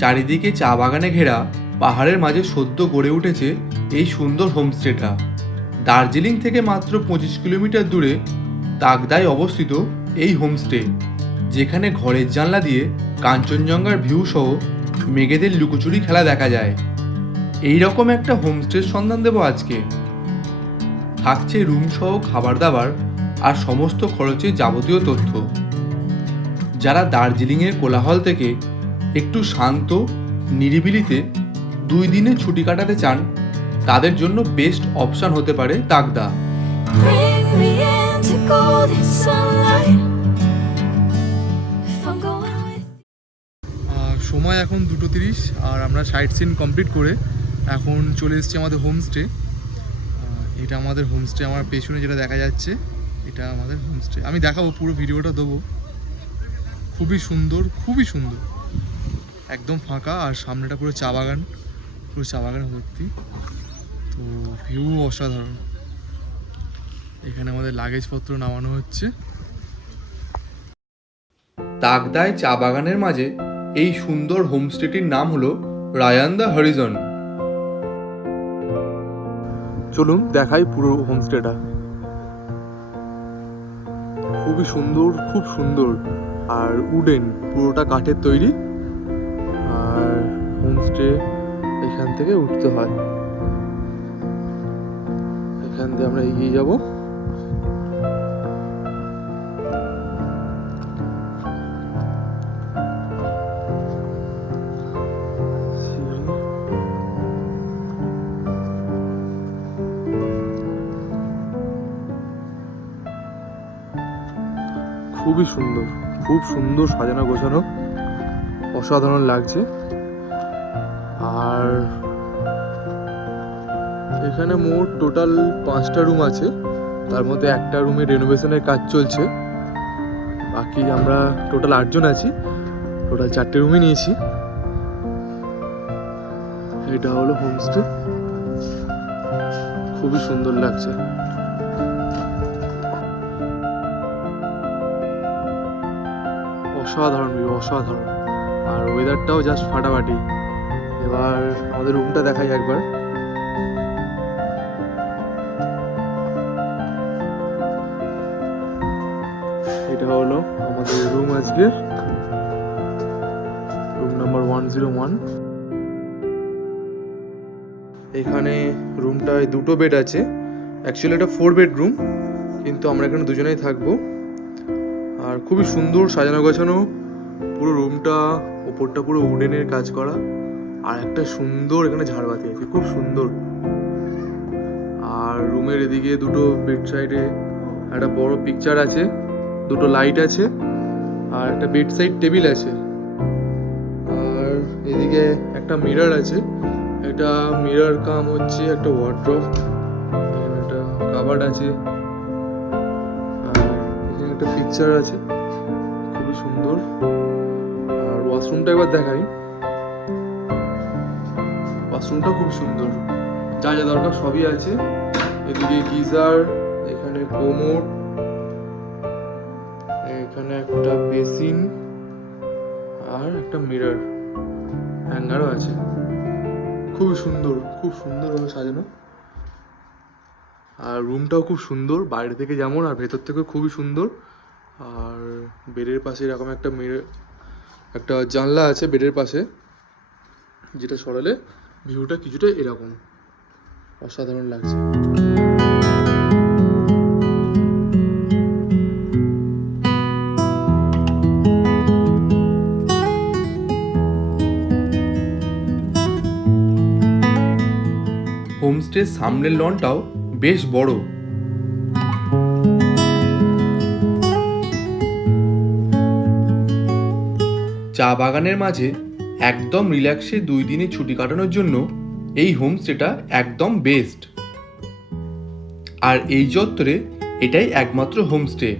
চারিদিকে চা বাগানে ঘেরা পাহাড়ের মাঝে সদ্য গড়ে উঠেছে এই সুন্দর হোমস্টেটা। দার্জিলিং থেকে মাত্র 25 কিলোমিটার দূরে তাকদায় অবস্থিত এই হোমস্টে, যেখানে ঘরের জানলা দিয়ে কাঞ্চনজঙ্ঘার ভিউ সহ মেঘেদের লুকোচুরি খেলা দেখা যায়। এই রকম একটা হোমস্টের সন্ধান দেব আজকে। থাকছে রুম সহ খাবার দাবার আর সমস্ত খরচের যাবতীয় তথ্য। যারা দার্জিলিংয়ের কোলাহল থেকে একটু শান্ত নিরিবিলিতে 2 দিনের ছুটি কাটাতে চান, তাদের জন্য বেস্ট অপশন হতে পারে তাকদা। সময় এখন 2:30 আর আমরা সাইট সিন কমপ্লিট করে এখন চলে এসেছি আমাদের হোমস্টে। এটা আমাদের হোমস্টে, আমার পেছনে যেটা দেখা যাচ্ছে এটা আমাদের হোমস্টে। আমি দেখাবো, পুরো ভিডিওটা দেবো। খুবই সুন্দর, খুবই সুন্দর, একদম ফাঁকা আর সামনেটা পুরো চা বাগান, পুরো চা বাগানে ভর্তি। তো ভিউ অসাধারণ। এখানে আমাদের লাগেজপত্র নামানো হচ্ছে। তাকদায় চা বাগানের মাঝে এই সুন্দর হোমস্টেটির নাম হলো রায়ান দ্য হরিজন। চলুন দেখাই পুরো হোমস্টেটা। খুবই সুন্দর, খুব সুন্দর, আর উডেন, পুরোটা কাঠের তৈরি। আর হোমস্টে এখান থেকে উঠতে হয়, এখান দিয়ে আমরা এগিয়ে যাব। খুবই সুন্দর, খুব সুন্দর সাজানো গোছানো, অসাধারণ লাগছে। আর এখানে মোট টোটাল 5টা রুম আছে, তার মধ্যে একটা রুমে রেনোভেশনের কাজ চলছে। বাকি আমরা টোটাল 8 জন আছি, টোটাল 4টে রুমই নিয়েছি। এটা হলো হোমস্টে, খুবই সুন্দর লাগছে। অসাধারণ ভিউ, অসাধারণ, আর ওয়েদারটাও জাস্ট ফাটাফাটি। এবার আমাদের রুমটা দেখাই একবার। এটা হলো আমাদের রুম, আজকে রুম নাম্বার 101। এখানে রুমটায় 2টো বেড আছে। অ্যাকচুয়ালি এটা 4 বেডরুম, কিন্তু আমরা এখানে দুজনেই থাকবো। আর খুবই সুন্দর সাজানো গোছানো পুরো রুমটা, ওপরটা পুরো উডেনের কাজ করা, আর একটা সুন্দর এখানে ঝাড়বাতি আছে, খুব সুন্দর। আর রুমের এদিকে 2টো বেড সাইডে একটা বড় পিকচার আছে, 2টো লাইট আছে, আর একটা বেড সাইড টেবিল আছে। আর এদিকে একটা মিরর আছে, এটা মিরর কাম হচ্ছে একটা ওয়ার্ড্রোব। এখানে একটা কাবার্ড আছে, আর এখানে একটা পিকচার আছে, খুবই সুন্দর। আর ওয়াশরুমটা একবার দেখাই। ওয়াশরুমটা খুব সুন্দর, যা যা দরকার সবই আছে। এদিকে গিজার, এখানে কোমোড, এখানে একটা বেসিন, আর একটা মিরর, হ্যাঙ্গারও আছে। খুবই সুন্দর, খুব সুন্দরভাবে সাজানো। আর রুমটাও খুব সুন্দর, বাইরে থেকে যেমন আর ভেতর থেকে খুবই সুন্দর। আর বেডের পাশে এরকম একটা মিরর, একটা জানলা আছে বেডের পাশে, যেটা সরালে ভিউটা কিছুটা এরকম, অসাধারণ লাগছে। হোমস্টের সামনের লনটাও বেশ বড়। চা বাগানের মাঝে একদম রিল্যাক্সে 2 দিনের ছুটি কাটানোর জন্য এই হোমস্টেটা একদম বেস্ট। আর এই চত্বরে এটাই একমাত্র হোমস্টে।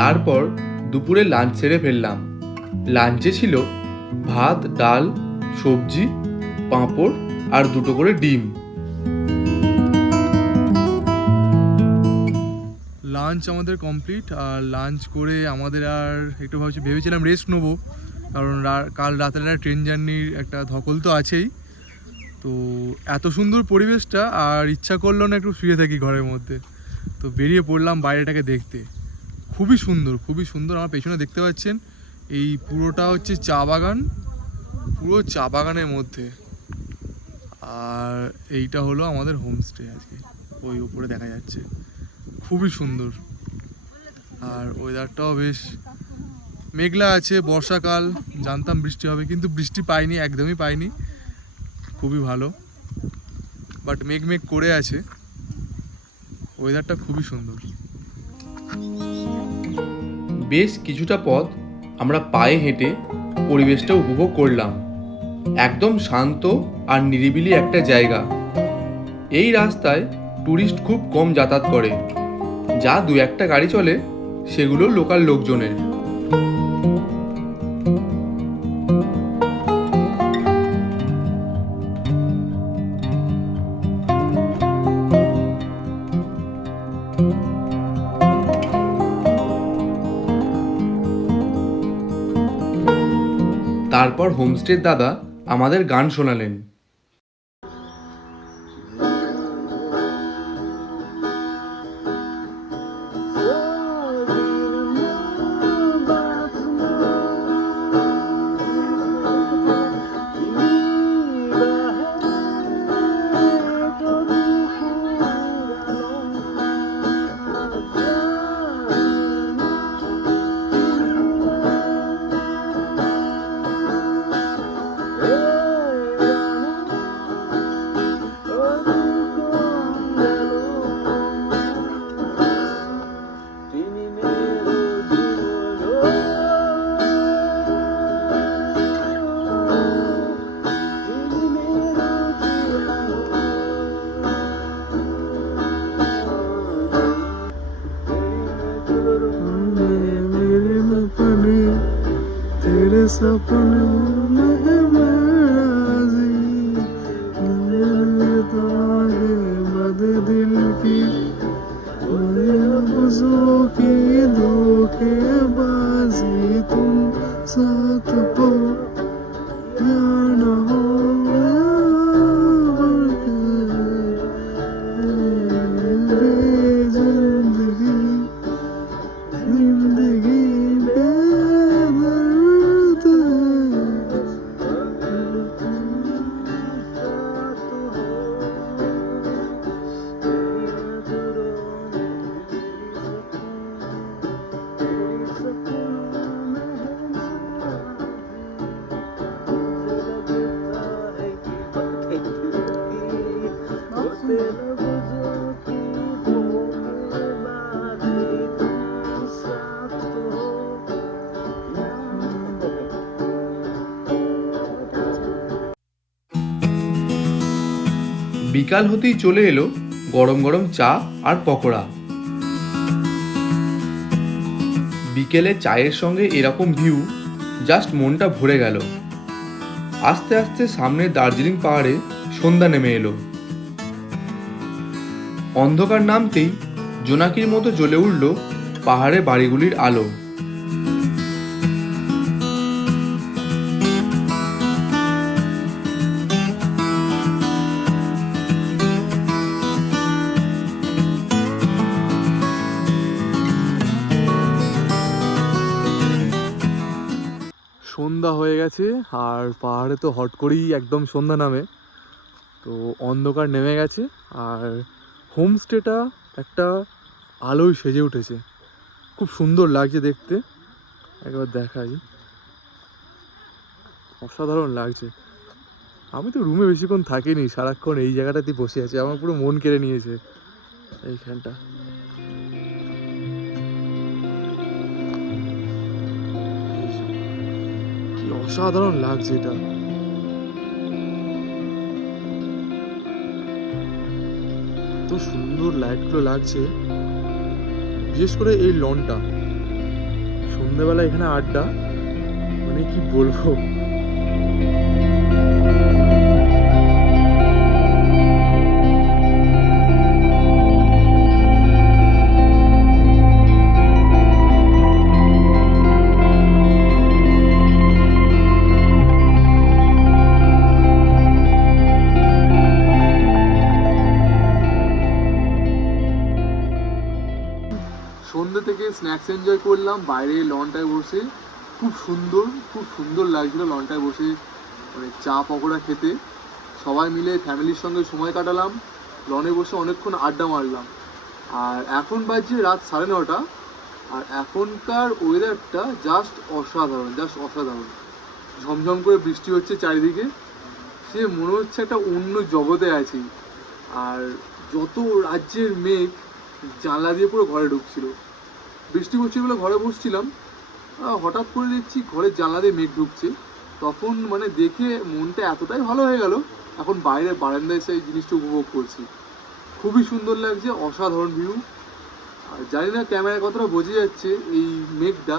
তারপর দুপুরে লাঞ্চ সেরে ফেললাম। লাঞ্চে ছিল ভাত, ডাল, সবজি পাঁপড় আর 2টো করে ডিম। লাঞ্চ আমাদের কমপ্লিট, আর লাঞ্চ করে আমাদের আর একটু ভেবেছিলাম রেস্ট নেবো, কারণ কাল রাতের একটা ট্রেন জার্নির একটা ধকল তো আছেই। তো এত সুন্দর পরিবেশটা, আর ইচ্ছা করলো না একটু শুয়ে থাকি ঘরের মধ্যে, তো বেরিয়ে পড়লাম বাইরেটাকে দেখতে। খুবই সুন্দর, খুবই সুন্দর। আমার পেছনে দেখতে পাচ্ছেন এই পুরোটা হচ্ছে চা বাগান, পুরো চা বাগানের মধ্যে। আর এইটা হলো আমাদের হোমস্টে, আজকে ওই উপরে দেখা যাচ্ছে, খুবই সুন্দর। আর ওয়েদারটাও বেশ মেঘলা আছে, বর্ষাকাল, জানতাম বৃষ্টি হবে কিন্তু বৃষ্টি পাইনি, একদমই পাইনি। খুবই ভালো, বাট মেঘ মেঘ করে আছে, ওয়েদারটা খুবই সুন্দর। বেশ কিছুটা পথ আমরা পায়ে হেঁটে পরিবেশটা উপভোগ করলাম। একদম শান্ত আর নিরিবিলি একটা জায়গা। এই রাস্তায় ট্যুরিস্ট খুব কম যাতায়াত করে, যা 2-1টা গাড়ি চলে সেগুলো লোকাল লোকজনের। তারপর হোমস্টের দাদা আমাদের গান শোনালেন। বিকাল হতেই চলে এলো গরম গরম চা আর পকোড়া। বিকেলে চায়ের সঙ্গে এরকম ভিউ, জাস্ট মনটা ভরে গেল। আস্তে আস্তে সামনে দার্জিলিং পাহাড়ে সন্ধ্যা নেমে এলো। অন্ধকার নামতেই জোনাকির মতো জ্বলে উঠল পাহাড়ে বাড়িগুলির আলো। সন্ধ্যা হয়ে গেছে, আর পাহাড়ে তো হট করেই একদম সন্ধ্যা নামে, তো অন্ধকার নেমে গেছে। আর হোমস্টেটা একটা আলোয় সেজে উঠেছে, খুব সুন্দর লাগছে দেখতে। একবার দেখাই, অসাধারণ লাগছে। আমি তো রুমে বেশিক্ষণ থাকিনি, সারাক্ষণ এই জায়গাটাতেই বসে আছি, আমার পুরো মন কেড়ে নিয়েছে এইখানটা। কি অসাধারণ লাগছে এটা। এত সুন্দর লাইটগুলো লাগছে, বিশেষ করে এই লনটা, সন্ধ্যেবেলা এখানে আড্ডা, মানে কি বলবো। স্ন্যাক্স এনজয় করলাম বাইরে লনটায় বসে। খুব সুন্দর লাগছিল লনটায় বসে, মানে চা পকোড়া খেতে। সবাই মিলে ফ্যামিলির সঙ্গে সময় কাটালাম, লনে বসে অনেকক্ষণ আড্ডা মারলাম। আর এখন বাজছে রাত 9:30, আর এখনকার ওয়েদারটা জাস্ট অসাধারণ। ঝমঝম করে বৃষ্টি হচ্ছে চারিদিকে, সে মনে হচ্ছে একটা অন্য জগতে আছি। আর যত রাজ্যের মেঘ জানলা দিয়ে পুরো ঘরে ঢুকছিল। বৃষ্টি পড়ছিল বলে ঘরে বসছিলাম, হঠাৎ করে দেখছি ঘরের জানলা দিয়ে মেঘ ঢুকছে। তখন মানে দেখে মনটা এতটাই ভালো হয়ে গেল, এখন বাইরের বারান্দায় সেই জিনিসটা উপভোগ করছি। খুবই সুন্দর লাগছে, অসাধারণ ভিউ। আর জানি না ক্যামেরায় কতটা বোঝা যাচ্ছে এই মেঘটা,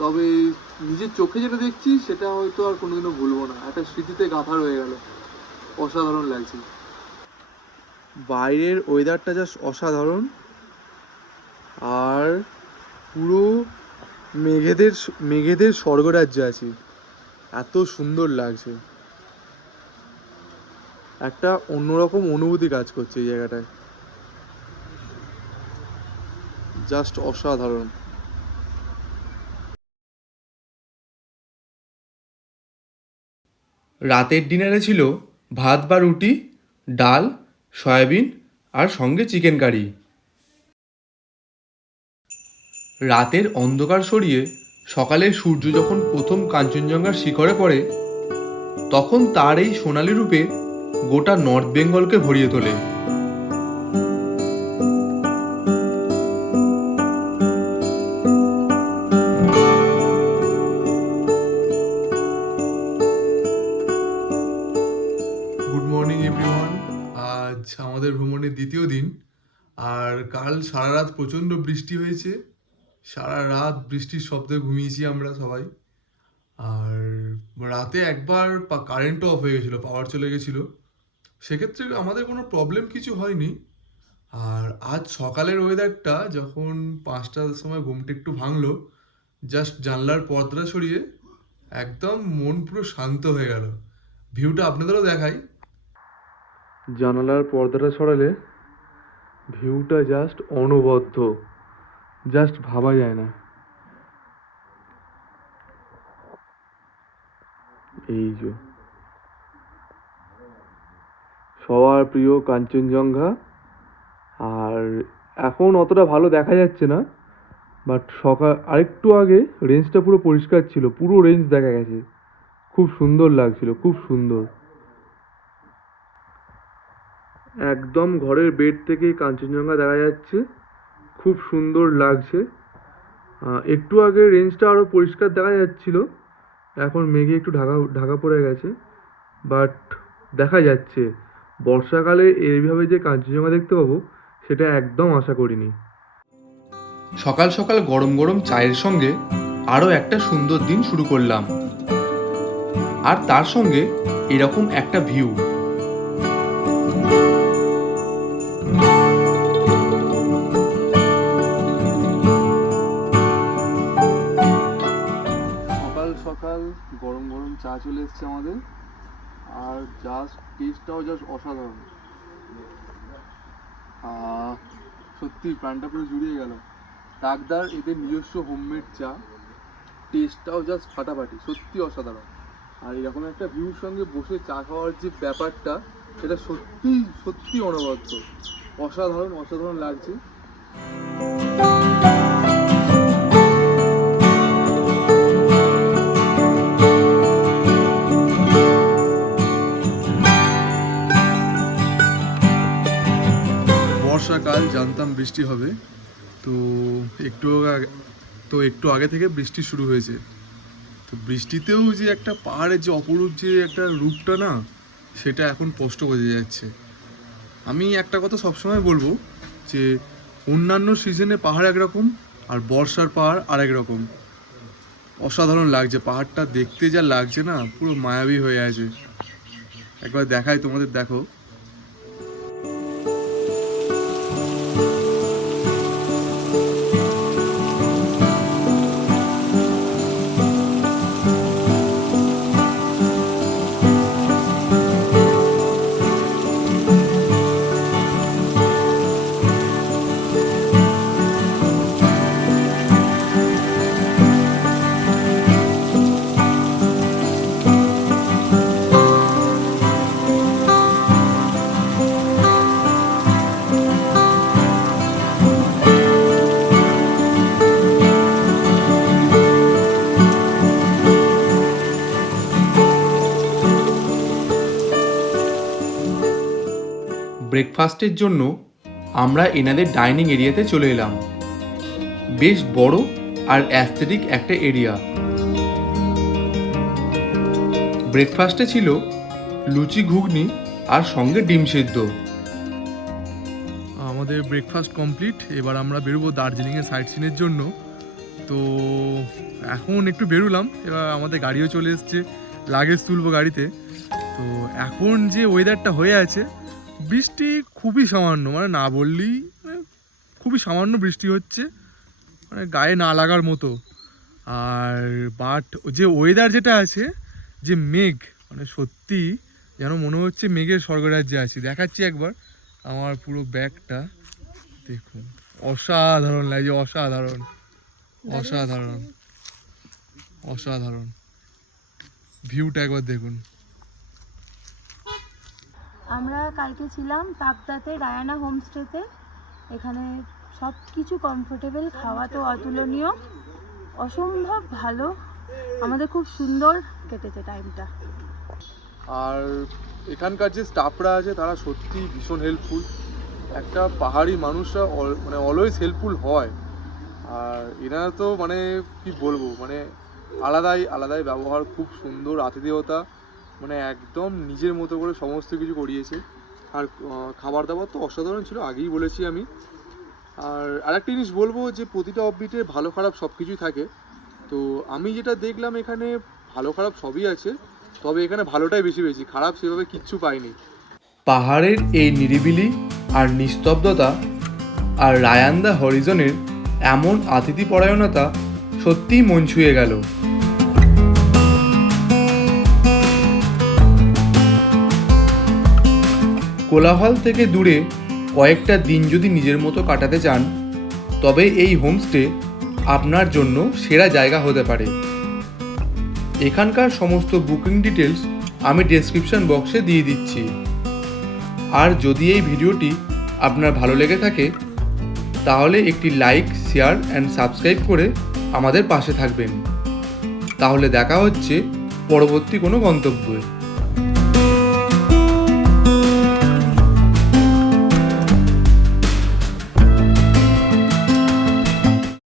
তবে নিজের চোখে যেটা দেখছি সেটা হয়তো আর কোনোদিনও ভুলবো না, একটা স্মৃতিতে গাঁথা রয়ে গেল। অসাধারণ লাগছে। বাইরের ওয়েদারটা জাস্ট অসাধারণ, আর পুরো মেঘেদের স্বর্গরাজ্যে আছি, এত সুন্দর লাগছে। একটা অন্যরকম অনুভূতি কাজ করছে এই জায়গাটায়, জাস্ট অসাধারণ। রাতের ডিনারে ছিল ভাত বা রুটি, ডাল, সয়াবিন আর সঙ্গে চিকেন কারি। রাতের অন্ধকার সরিয়ে সকালের সূর্য যখন প্রথম কাঞ্চনজঙ্ঘার শিখরে পড়ে, তখন তার এই সোনালি রূপে গোটা নর্থ বেঙ্গলকে ভরিয়ে তোলে। Good morning everyone. আজ আমাদের ভ্রমণের দ্বিতীয় দিন, আর কাল সারা রাত প্রচণ্ড বৃষ্টি হয়েছে। সারা রাত বৃষ্টির শব্দে ঘুমিয়েছি আমরা সবাই। আর রাতে একবার কারেন্টও অফ হয়ে গেছিলো, পাওয়ার চলে গেছিলো। সেক্ষেত্রে আমাদের কোনো প্রবলেম কিছু হয়নি। আর আজ সকালের ওয়েদারটা যখন 5টার সময় ঘুমটা একটু ভাঙলো, জাস্ট জানলার পর্দাটা সরিয়ে একদম মন পুরো শান্ত হয়ে গেল। ভিউটা আপনাদেরও দেখাই। জানালার পর্দাটা সরালে ভিউটা জাস্ট অনবদ্য, জাস্ট ভাবা যায় না। এই যে সবার প্রিয় কাঞ্চনজঙ্ঘা। আর এখন অতটা ভালো দেখা যাচ্ছে না, বাট সকাল আরেকটু আগে রেঞ্জটা পুরো পরিষ্কার ছিল, পুরো রেঞ্জ দেখা গেছে। খুব সুন্দর লাগছিল, খুব সুন্দর। একদম ঘরের বেড থেকে কাঞ্চনজঙ্ঘা দেখা যাচ্ছে, খুব সুন্দর লাগছে। একটু আগে রেঞ্জটা আরও পরিষ্কার দেখা যাচ্ছিল, এখন মেঘে একটু ঢাকা ঢাকা পড়ে গেছে, বাট দেখা যাচ্ছে। বর্ষাকালে এইভাবে যে কাঞ্চনজঙ্ঘা দেখতে পাবো সেটা একদম আশা করিনি। সকাল সকাল গরম গরম চায়ের সঙ্গে আরও একটা সুন্দর দিন শুরু করলাম, আর তার সঙ্গে এরকম একটা ভিউ। সকাল সকাল গরম গরম চা চলে এসছে আমাদের, আর জাস্ট টেস্টটাও জাস্ট অসাধারণ। সত্যি প্রাণটা পুরো জুড়িয়ে গেল। ডাকদার এদের নিজস্ব হোমমেড চা, টেস্টটাও জাস্ট ফাটাফাটি, সত্যি অসাধারণ। আর এরকম একটা ভিউর সঙ্গে বসে চা খাওয়ার যে ব্যাপারটা, সেটা সত্যি সত্যি অনবদ্য, অসাধারণ লাগছে। বর্ষাকাল, জানতাম বৃষ্টি হবে, তো একটু আগে থেকে বৃষ্টি শুরু হয়েছে। তো বৃষ্টিতেও যে একটা পাহাড়ের যে অপরূপ যে একটা রূপটা না, সেটা এখন স্পষ্ট বোঝা যাচ্ছে। আমি একটা কথা সবসময় বলবো যে অন্যান্য সিজনে পাহাড় একরকম, আর বর্ষার পাহাড় আরেক রকম। অসাধারণ লাগছে, পাহাড়টা দেখতে যা লাগছে না, পুরো মায়াবী হয়ে আছে। একবার দেখাই তোমাদের, দেখো। ব্রেকফাস্টের জন্য আমরা এনাদের ডাইনিং এরিয়াতে চলে এলাম। বেশ বড় আর অ্যাস্থেটিক একটা এরিয়া। ব্রেকফাস্টে ছিল লুচি ঘুগনি আর সঙ্গে ডিম সেদ্ধ। আমাদের ব্রেকফাস্ট কমপ্লিট। এবার আমরা বেরোবো দার্জিলিংয়ের সাইট সিনের জন্য। তো এখন একটু বেরোলাম, এবার আমাদের গাড়িও চলে এসছে, লাগেজ তুলবো গাড়িতে। তো এখন যে ওয়েদারটা হয়ে আছে, বৃষ্টি খুবই সামান্য, মানে না বললেই খুবই সামান্য বৃষ্টি হচ্ছে, মানে গায়ে না লাগার মতো। আর বাট যে ওয়েদার যেটা আছে, যে মেঘ, মানে সত্যি যেন মনে হচ্ছে মেঘের স্বর্গরাজ্যে আছি। দেখাচ্ছি একবার আমার পুরো ব্যাগটা, দেখুন অসাধারণ লাগছে, অসাধারণ অসাধারণ অসাধারণ। ভিউটা একবার দেখুন। আমরা কালকে ছিলাম তাকদাতে রায়ানা হোমস্টেতে। এখানে সব কিছু কমফোর্টেবল, খাওয়া তো অতুলনীয়, অসম্ভব ভালো। আমাদের খুব সুন্দর কেটেছে টাইমটা। আর এখানকার যে স্টাফরা আছে তারা সত্যি ভীষণ হেল্পফুল। একটা পাহাড়ি মানুষরা মানে অলওয়েজ হেল্পফুল হয়। আর এনারা তো মানে কি বলবো, মানে আলাদাই ব্যবহার, খুব সুন্দর আতিথেয়তা, মানে একদম নিজের মতো করে সমস্ত কিছু করিয়েছে। আর খাবার দাবার তো অসাধারণ ছিল, আগেই বলেছি আমি। আর আরেকটা জিনিস বলবো যে প্রতিটা অফবিটে ভালো খারাপ সব কিছুই থাকে। তো আমি যেটা দেখলাম এখানে ভালো খারাপ সবই আছে, তবে এখানে ভালোটাই বেশি, খারাপ সেভাবে কিচ্ছু পাইনি। পাহাড়ের এই নিরিবিলি আর নিস্তব্ধতা আর রায়ান দ্য হরিজনের এমন আতিথিপরায়ণতা সত্যিই মন ছুঁয়ে গেল। কোলাহল থেকে দূরে কয়েকটা দিন যদি নিজের মতো কাটাতে চান, তবে এই হোমস্টে আপনার জন্য সেরা জায়গা হতে পারে। এখানকার সমস্ত বুকিং ডিটেলস আমি ডেসক্রিপশন বক্সে দিয়ে দিচ্ছি। আর যদি এই ভিডিওটি আপনার ভালো লেগে থাকে, তাহলে একটি লাইক, শেয়ার অ্যান্ড সাবস্ক্রাইব করে আমাদের পাশে থাকবেন। তাহলে দেখা হচ্ছে পরবর্তী কোনো গন্তব্যে।